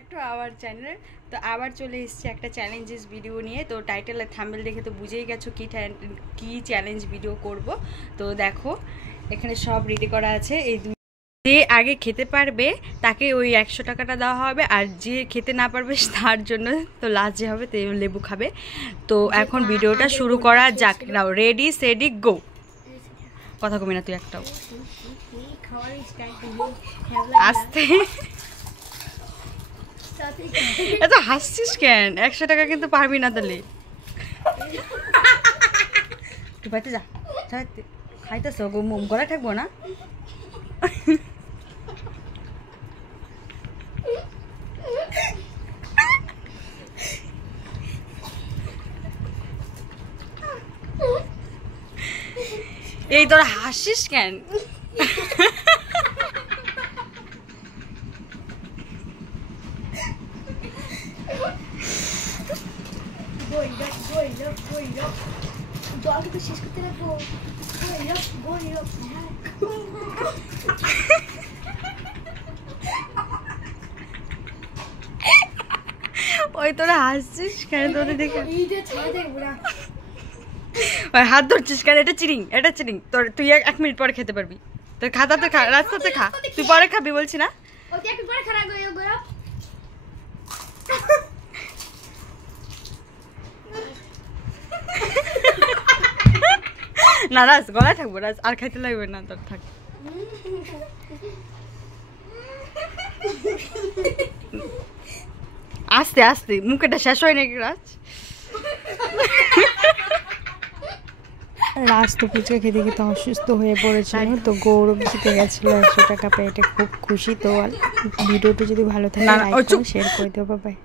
Back to our channel. তো আবার চলে এসেছি একটা চ্যালেঞ্জেস ভিডিও নিয়ে। তো টাইটেল আর থাম্বনেল দেখে তো বুঝেই গেছো কি চ্যালেঞ্জ ভিডিও করব। তো দেখো এখানে সব রেডি করা আছে। এই যে আগে খেতে পারবে তাকে ওই 100 টাকাটা দেওয়া হবে, আর যে খেতে না পারবে তার জন্য তো লাস্ট যে হবে লেবু খাবে। তো এখন ভিডিওটা শুরু করা যাক। নাও রেডি সেডি গো। কথা কমে না তুই একটাও, আস্তে। এত হাসছিস কেন? 100 টাকা কিন্তু পারবি না তাহলে। তুই বাড়িতে যা, খাইতেছ গলা থাকবো না। এই তোরা হাসিস কেন? ওই তোরা হাসছিস কেন? তোরা দেখে হাত ধরছিস কেন? এটা চিরিং, এটা চিরিং। তোর তুই 1 মিনিট পরে খেতে পারবি। তোর খাতাতে খা, রাস্তাতে খা। তুই পরে খাবি বলছি না? না রাস গলায় থাকবো, রাস আর খাইতে লাগবে না তোর, থাক। আস্তে আস্তে, মুখেটা শেষ হয় নাকি রাজ? রাজ তো ফুচকা খেতে খেতে অসুস্থ হয়ে পড়েছিল। তো গৌরব জিতে গেছিল 100 টাকা পেয়ে, এটা খুব খুশি। তো ভিডিওটা যদি ভালো থাকে লাইক শেয়ার করে দেবো। বাই।